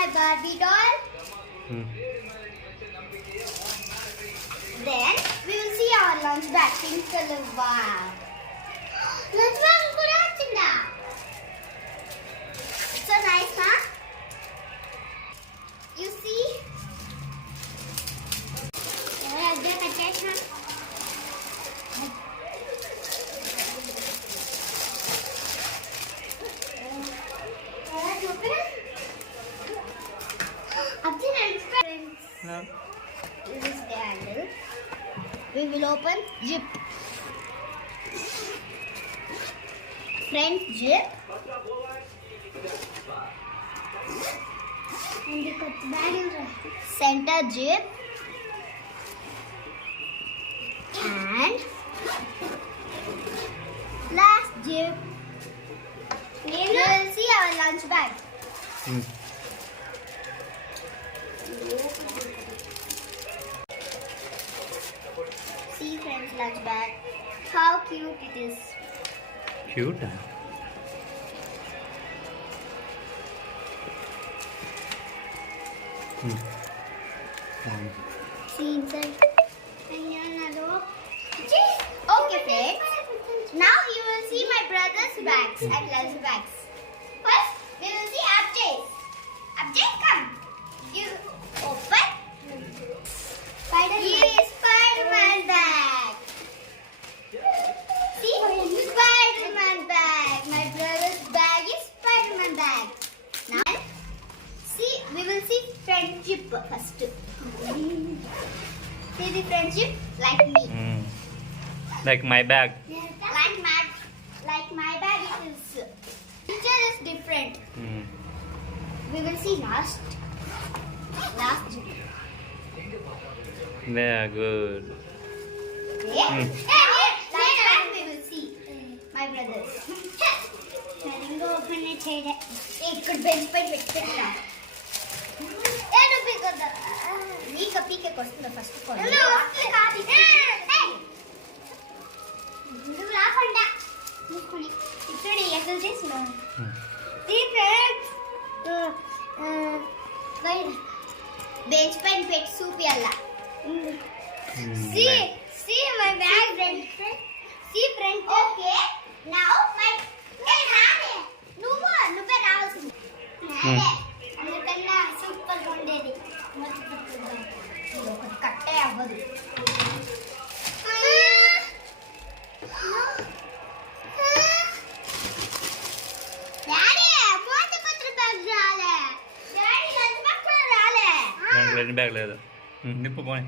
my Barbie doll. Then we will see our lunch bag. Pink color. Wow. Lunch bag kuda vachinda. So nice, huh? You see? No. This is the handle. We will open zip. Front zip. Center zip. And last zip. We will see our lunch bag. See friends, lunch bag. How cute it is. Cute. See inside. Okay friends. Now you will see my brother's bags and lunch bags. First, we will see Abjay's. Abjay, come. You open. Spider-Man bag. See, Spider-Man bag. My brother's bag is Spider-Man bag. Now, see, we will see friendship first. See the friendship like me. Like my bag. Like my bag is. Picture is different. We will see last. Yeah, good. Last time we will see my brothers. ఇక్కడ bench పైన పెట్టినా నీకు పీకే వస్తుందా first రాకుండా ఇక్కడ ఎక్కడ చేసిన bench పైన పెట్టి చూపియాలా See my bag friend. See friend. Okay. Now my నువ్వే రావాల్సింది అందుకన్నా సూపర్ ఉండేది ఒకటి కట్టే అవ్వదు బ్యాగ్ లేదు నిప్పు పోయి